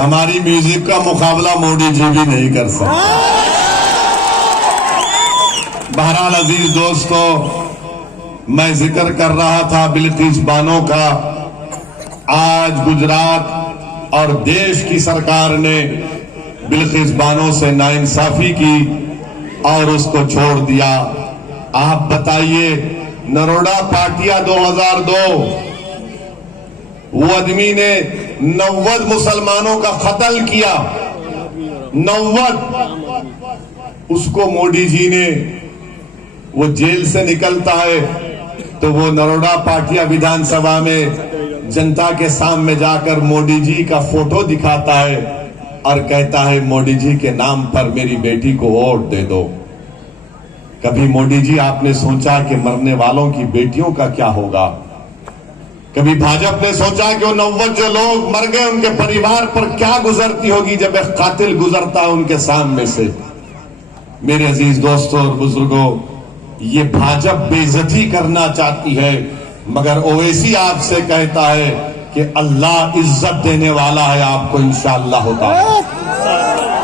हमारी म्यूजिक का मुकाबला मोदी जी भी नहीं कर सकते। बहरहाल अजीज दोस्तों, मैं जिक्र कर रहा था बिल्किस बानो का। आज गुजरात और देश की सरकार ने बिल्किस बानो से नाइंसाफी की और उसको छोड़ दिया। आप बताइए, नरोड़ा पाटिया 2002, वो आदमी ने 90 मुसलमानों का कत्ल किया, 90। उसको मोदी जी ने, वो जेल से निकलता है तो वो नरोड़ा पाटिया विधानसभा में जनता के सामने जाकर मोदी जी का फोटो दिखाता है और कहता है मोदी जी के नाम पर मेरी बेटी को वोट दे दो। कभी मोदी जी आपने सोचा कि मरने वालों की बेटियों का क्या होगा? कभी भाजपा ने सोचा कि वो 90 जो लोग मर गए उनके परिवार पर क्या गुजरती होगी जब एक कातिल गुजरता है उनके सामने से? मेरे अजीज दोस्तों और बुजुर्गों, ये भाजपा बेइज्जती करना चाहती है, मगर ओवैसी आपसे कहता है कि अल्लाह इज्जत देने वाला है आपको, इंशाअल्लाह होता है।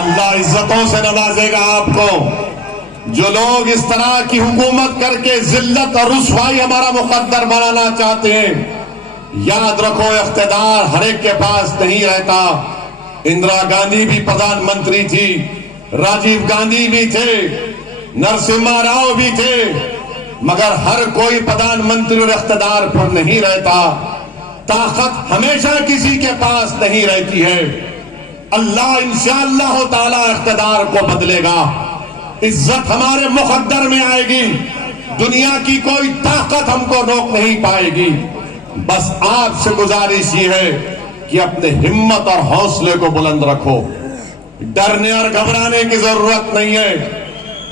अल्लाह इज्जतों से नवाजेगा आपको। जो लोग इस तरह की हुकूमत करके जिल्लत और रुसवाई हमारा मुकद्दर बनाना चाहते हैं, याद रखो इख्तिदार हर एक के पास नहीं रहता। इंदिरा गांधी भी प्रधानमंत्री थी, राजीव गांधी भी थे, नरसिम्हा राव भी थे, मगर हर कोई प्रधानमंत्री और इख्तिदार पर नहीं रहता। ताकत हमेशा किसी के पास नहीं रहती है। अल्लाह इंशाअल्लाह ताला इख्तिदार को बदलेगा, इज्जत हमारे मुकद्दर में आएगी, दुनिया की कोई ताकत हमको रोक नहीं पाएगी। बस आपसे गुजारिश ये है कि अपने हिम्मत और हौसले को बुलंद रखो, डरने और घबराने की जरूरत नहीं है।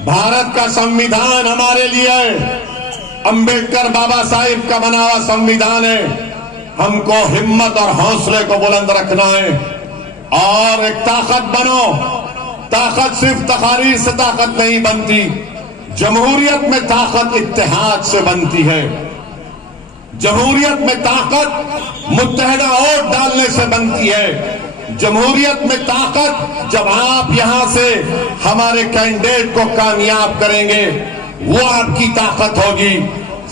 भारत का संविधान हमारे लिए है, अंबेडकर बाबा साहिब का बना हुआ संविधान है। हमको हिम्मत और हौसले को बुलंद रखना है और एक ताकत बनो। ताकत सिर्फ तकारीर से ताकत नहीं बनती, जमहूरियत में ताकत इत्तेहाद से बनती है। जमहूरियत में ताकत मुत्तहिदा वोट डालने से बनती है। जमहूरियत में ताकत जब आप यहां से हमारे कैंडिडेट को कामयाब करेंगे, वो आपकी ताकत होगी।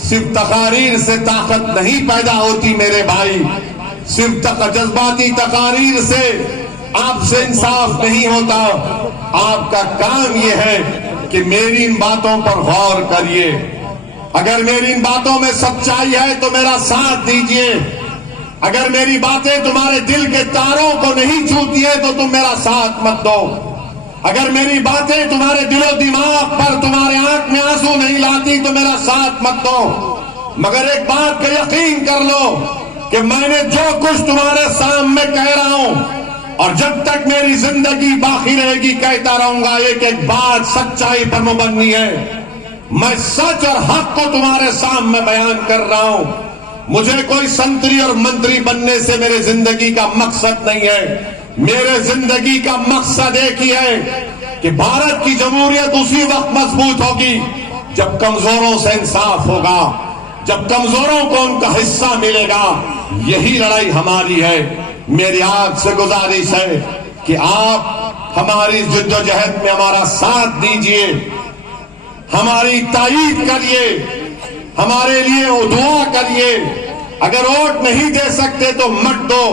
सिर्फ तकारीर से ताकत नहीं पैदा होती मेरे भाई, सिर्फ जज्बाती तकारीर से आपसे इंसाफ नहीं होता। आपका काम यह है कि मेरी इन बातों पर गौर करिए। अगर मेरी इन बातों में सच्चाई है तो मेरा साथ दीजिए। अगर मेरी बातें तुम्हारे दिल के तारों को नहीं छूती है तो तुम मेरा साथ मत दो। अगर मेरी बातें तुम्हारे दिलो दिमाग पर, तुम्हारे आंख में आंसू नहीं लाती तो मेरा साथ मत दो। मगर एक बात का यकीन कर लो कि मैंने जो कुछ तुम्हारे सामने कह रहा हूं और जब तक मेरी जिंदगी बाकी रहेगी कहता रहूंगा, एक एक बात सच्चाई पर मुबन्नी है। मैं सच और हक को तुम्हारे सामने बयान कर रहा हूं। मुझे कोई संतरी और मंत्री बनने से मेरे जिंदगी का मकसद नहीं है। मेरे जिंदगी का मकसद एक ही है कि भारत की जमहूरियत उसी वक्त मजबूत होगी जब कमजोरों से इंसाफ होगा, जब कमजोरों को उनका हिस्सा मिलेगा। यही लड़ाई हमारी है। मेरी आपसे गुजारिश है कि आप हमारी जिद्दोजहद में हमारा साथ दीजिए, हमारी तारीफ करिए, हमारे लिए दुआ करिए। अगर वोट नहीं दे सकते तो मत दो,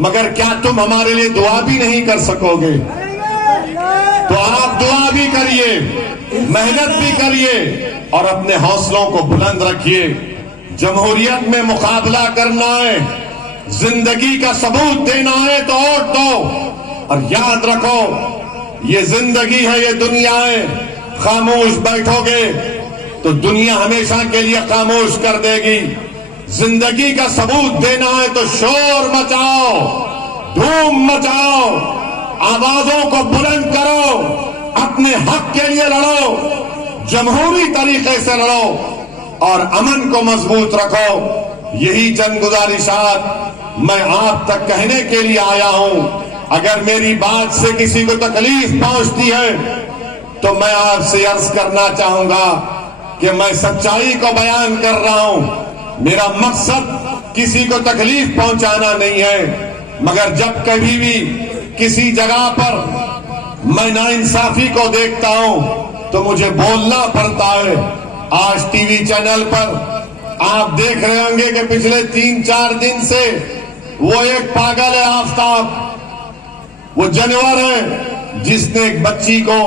मगर क्या तुम हमारे लिए दुआ भी नहीं कर सकोगे? तो आप दुआ भी करिए, मेहनत भी करिए और अपने हौसलों को बुलंद रखिए। जमहूरियत में मुकाबला करना है, जिंदगी का सबूत देना है तो वोट दो। और याद रखो, ये जिंदगी है, ये दुनिया है। खामोश बैठोगे तो दुनिया हमेशा के लिए खामोश कर देगी। जिंदगी का सबूत देना है तो शोर मचाओ, धूम मचाओ, आवाजों को बुलंद करो, अपने हक के लिए लड़ो, जमहूरी तरीके से लड़ो और अमन को मजबूत रखो। यही चंद गुजारिशात मैं आप तक कहने के लिए आया हूं। अगर मेरी बात से किसी को तकलीफ पहुंचती है तो मैं आपसे अर्ज करना चाहूंगा कि मैं सच्चाई को बयान कर रहा हूं। मेरा मकसद किसी को तकलीफ पहुंचाना नहीं है, मगर जब कभी भी किसी जगह पर मैं नाइंसाफी को देखता हूं तो मुझे बोलना पड़ता है। आज टीवी चैनल पर आप देख रहे होंगे कि पिछले 3-4 दिन से वो एक पागल है आफ्ताब, वो जानवर है जिसने एक बच्ची को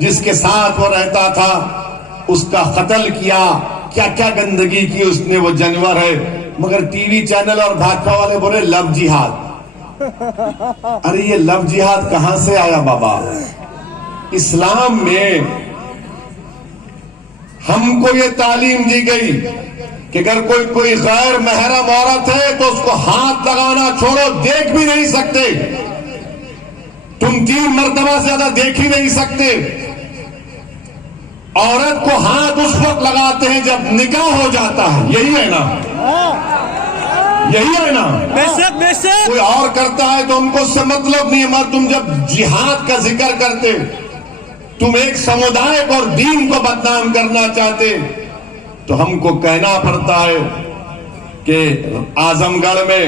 जिसके साथ वो रहता था उसका कत्ल किया, क्या क्या गंदगी की उसने, वो जानवर है। मगर टीवी चैनल और भाजपा वाले बोले लव जिहाद। अरे ये लव जिहाद कहां से आया बाबा? इस्लाम में हमको ये तालीम दी गई कि अगर कोई गैर महरम औरत है तो उसको हाथ लगाना छोड़ो, देख भी नहीं सकते, तुम 3 मर्तबा से ज्यादा देख ही नहीं सकते। औरत को हाथ उस वक्त लगाते हैं जब निकाह हो जाता है, यही है ना? यही है ना? बेशक कोई और करता है तो हमको उससे मतलब नहीं है, मगर तुम जब जिहाद का जिक्र करते, तुम एक समुदाय को और दीन को बदनाम करना चाहते, तो हमको कहना पड़ता है कि आजमगढ़ में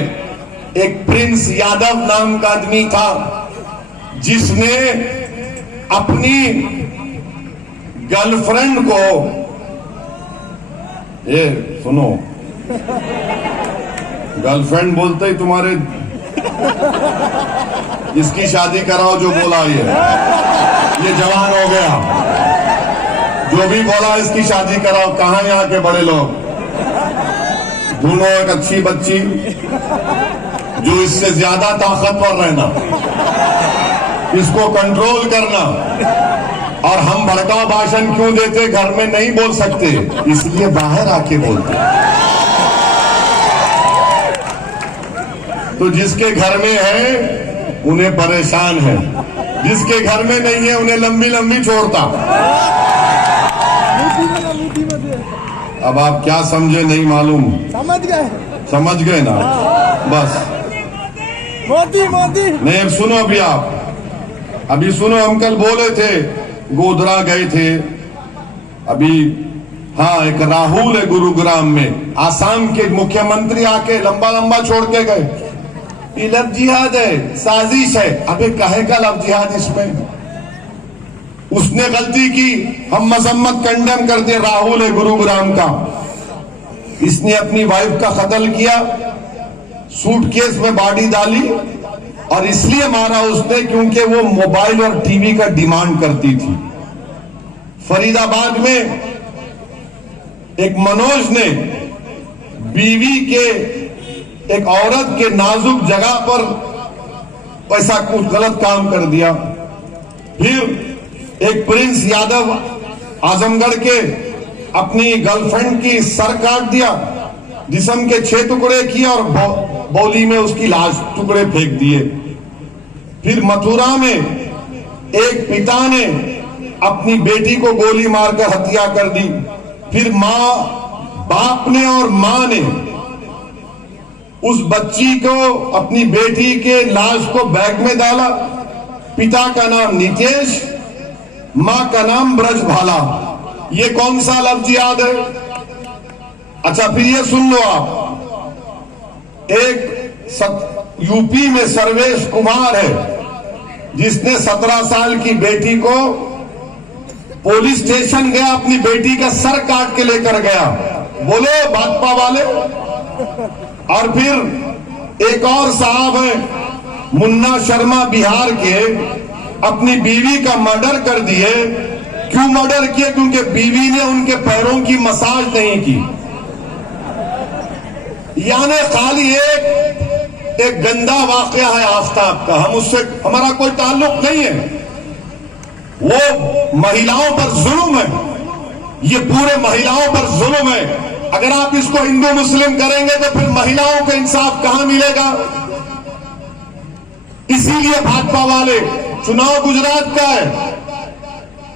एक प्रिंस यादव नाम का आदमी था जिसने अपनी गर्लफ्रेंड को, ये सुनो, गर्लफ्रेंड बोलते ही तुम्हारे इसकी शादी कराओ जो बोला ये जवान हो गया, जो भी बोला इसकी शादी कराओ। कहां यहाँ के बड़े लोग? ढूंढो एक अच्छी बच्ची जो इससे ज्यादा ताकतवर रहना, इसको कंट्रोल करना। और हम भड़काऊ भाषण क्यों देते? घर में नहीं बोल सकते, इसलिए बाहर आके बोलते। तो जिसके घर में है उन्हें परेशान है, जिसके घर में नहीं है उन्हें लंबी लंबी छोड़ता। अब आप क्या समझे नहीं मालूम, समझ गए ना? बस मोदी नहीं, अब सुनो, अभी सुनो, हम कल बोले थे गोधरा गए थे अभी। हाँ, एक राहुल है गुरुग्राम में, आसाम के मुख्यमंत्री आके लंबा लंबा छोड़ के गए। ये लव जिहाद है, साजिश है। अबे काहे का लव जिहाद इसमें? उसने गलती की, हम मजम्मत कंडेम कर दिए। राहुल है गुरुग्राम का, इसने अपनी वाइफ का कत्ल किया, सूटकेस में बॉडी डाली और इसलिए मारा उसने क्योंकि वो मोबाइल और टीवी का डिमांड करती थी। फरीदाबाद में एक मनोज ने बीवी के, एक औरत के नाजुक जगह पर ऐसा कुछ गलत काम कर दिया। फिर एक प्रिंस यादव आजमगढ़ के अपनी गर्लफ्रेंड की सर काट दिया, जिस्म के 6 टुकड़े किए और बौली में उसकी लाश टुकड़े फेंक दिए। फिर मथुरा में एक पिता ने अपनी बेटी को गोली मारकर हत्या कर दी। फिर बाप ने और मां ने उस बच्ची को, अपनी बेटी के लाश को बैग में डाला। पिता का नाम नितेश, मां का नाम ब्रजभाला। ये कौन सा लव जिहाद है? अच्छा, फिर ये सुन लो आप, एक यूपी में सर्वेश कुमार है जिसने 17 साल की बेटी को पुलिस स्टेशन गया, अपनी बेटी का सर काट के लेकर गया। बोलो भाजपा वाले। और फिर एक और साहब है मुन्ना शर्मा बिहार के, अपनी बीवी का मर्डर कर दिए। क्यों मर्डर किए? क्योंकि बीवी ने उनके पैरों की मसाज नहीं की। यानी खाली एक गंदा वाकया है आफ्ताब का, हम उससे, हमारा कोई ताल्लुक नहीं है। वो महिलाओं पर जुल्म है, ये पूरे महिलाओं पर जुल्म है। अगर आप इसको हिंदू मुस्लिम करेंगे तो फिर महिलाओं को इंसाफ कहां मिलेगा? इसीलिए भाजपा वाले, चुनाव गुजरात का है,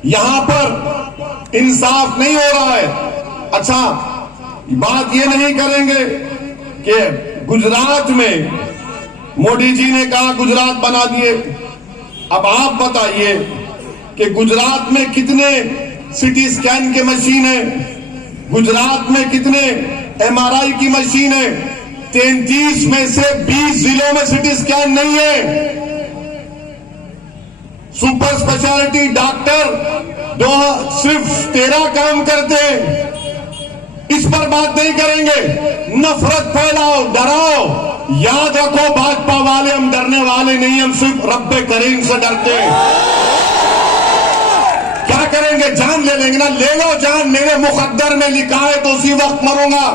यहां पर इंसाफ नहीं हो रहा है। अच्छा, बात ये नहीं करेंगे कि गुजरात में मोदी जी ने कहा गुजरात बना दिए। अब आप बताइए कि गुजरात में कितने सिटी स्कैन के मशीन है, गुजरात में कितने MRI की मशीन है? 33 में से 20 जिलों में सिटी स्कैन नहीं है। सुपर स्पेशलिटी डॉक्टर दो सिर्फ 13 काम करते हैं, इस पर बात नहीं करेंगे। नफरत फैलाओ, डराओ, याद रखो भाजपा वाले हम डरने वाले नहीं, हम सिर्फ रब्बे करीम से डरते हैं। क्या करेंगे? जान ले लेंगे ना, ले लो जान, मेरे मुकद्दर में लिखा है तो उसी वक्त मरूंगा।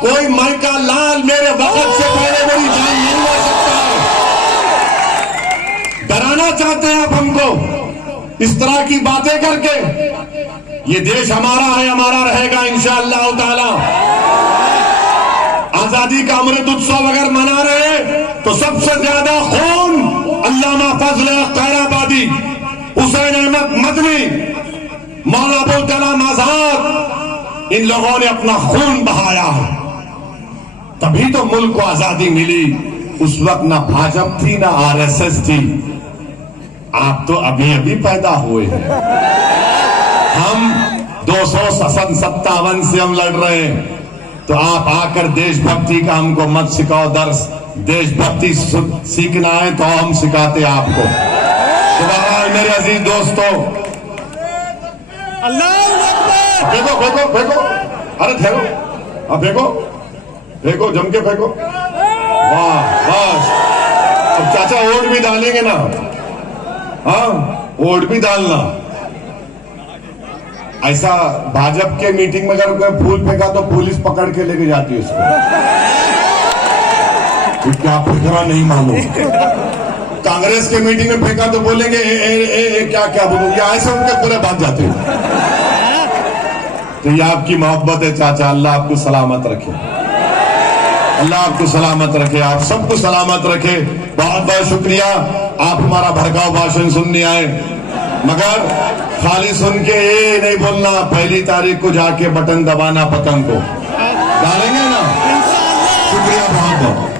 कोई माई का लाल मेरे वक्त से पहले मेरी जान नहीं ले सकता है। डराना चाहते हैं आप हमको इस तरह की बातें करके। ये देश हमारा है, हमारा रहेगा इंशाअल्लाह ताला। आजादी का अमृत उत्सव अगर मना रहे तो सबसे ज्यादा खून अल्लामा फजल खैराबादी, हुसैन अहमद मदनी, मौलाना अबुल कलाम आजाद, इन लोगों ने अपना खून बहाया है, तभी तो मुल्क को आजादी मिली। उस वक्त ना भाजपा थी ना आरएसएस थी, आप तो अभी अभी पैदा हुए हैं। हम 257 से हम लड़ रहे हैं, तो आप आकर देशभक्ति का हमको मत सिखाओ दर्स। देशभक्ति सीखना है तो हम सिखाते आपको। तो मेरे अजीज दोस्तों, अल्लाह अकबर। फेंको फेंको फेंको, अरे ठहरो, अब फेंको फेंको, जम के फेंको। वाह बस, अब चाचा वोट भी डालेंगे ना? हाँ, वोट भी डालना। ऐसा भाजपा के मीटिंग में अगर कोई फूल फेंका तो पुलिस पकड़ के लेके जाती है उसको, तो क्या फेंकना नहीं मालूम। कांग्रेस के मीटिंग में फेंका तो बोलेंगे क्या क्या बोलूं, या ऐसे उनके पूरे भाग जाते हैं। तो ये आपकी मोहब्बत है चाचा, अल्लाह आपको सलामत रखे, अल्लाह आपको सलामत रखे, आप सबको सलामत रखे। बहुत बहुत शुक्रिया, आप हमारा भड़काऊ भाषण सुनने आए, मगर खाली सुन के ये नहीं बोलना 1 तारीख को जाके बटन दबाना पतंग को डालेंगे ना। शुक्रिया बहुत बहुत।